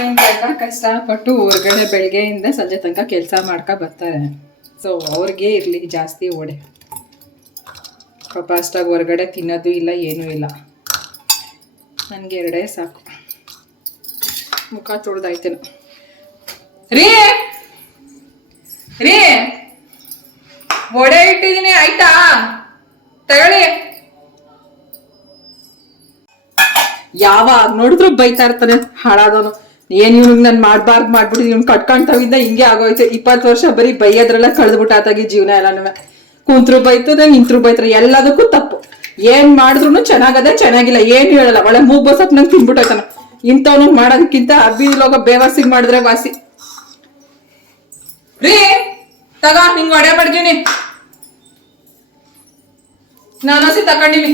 ಹಿಂಗೆಲ್ಲ ಕಷ್ಟಪಟ್ಟು ಹೊರಗಡೆ ಬೆಳಗ್ಗೆಯಿಂದ ಸಂಜೆ ತನಕ ಕೆಲಸ ಮಾಡ್ಕೊ ಬರ್ತಾರೆ. ಸೊ ಅವ್ರಿಗೆ ಇರಲಿ ಜಾಸ್ತಿ ಓಡೆ. ಪಾಪ ಅಷ್ಟಾಗಿ ಹೊರಗಡೆ ತಿನ್ನೋದು ಇಲ್ಲ, ಏನೂ ಇಲ್ಲ. ನನಗೆ 2 ಸಾಕು. ಮುಖ ತೊಳ್ದಾಯ್ತೇನು. ರೀ ರೀ ಒಡೆ ಇಟ್ಟಿದ್ದೀನಿ, ಆಯ್ತಾ? ತಗೊಳ್ಳಿ. ಯಾವಾಗ ನೋಡಿದ್ರು ಬೈತಾ ಇರ್ತಾನೆ ಹಾಳಾದವನು. ಏನ್ ಇವ್ನಿಗೆ ನಾನು ಮಾಡ್ಬಿಟ್ಟಿದ್ದೀನಿ, ಇವ್ನು ಕಟ್ಕೊಂತವಿಂದ ಹಿಂಗೆ ಆಗೋಯ್ತು. 20 ವರ್ಷ ಬರೀ ಬೈಯೋದ್ರೆಲ್ಲ ಕಳೆದ್ಬಿಟ್ಟು ಆತಾಗಿ ಜೀವನ ಎಲ್ಲಾನು. ಕುಂತ್ರು ಬೈತದೆ, ನಿಂತ್ರು ಬೈತಾರೆ, ಎಲ್ಲದಕ್ಕೂ ತಪ್ಪು. ಏನ್ ಮಾಡಿದ್ರು ಚೆನ್ನಾಗದೆ ಚೆನ್ನಾಗಿಲ್ಲ ಏನು ಹೇಳಲ್ಲ. ಒಳ್ಳೆ ಮೂಗ್ ಬಸಪ್ ನಂಗೆ ತಿನ್ಬಿಟ್ಟೈತಾನ. ಇಂಥವ್ನು ಮಾಡೋದಕ್ಕಿಂತ ಬೀದಿಲೋಗ ಬೇವಾಸಿಗೆ ಮಾಡಿದ್ರೆ ವಾಸಿ. ರೀ ತಗ, ನಿಂಗೆ ಒಡೆ ಬಡ್ದೀನಿ, ನಾನು ಹಸಿ ತಕೊಂಡಿನಿ.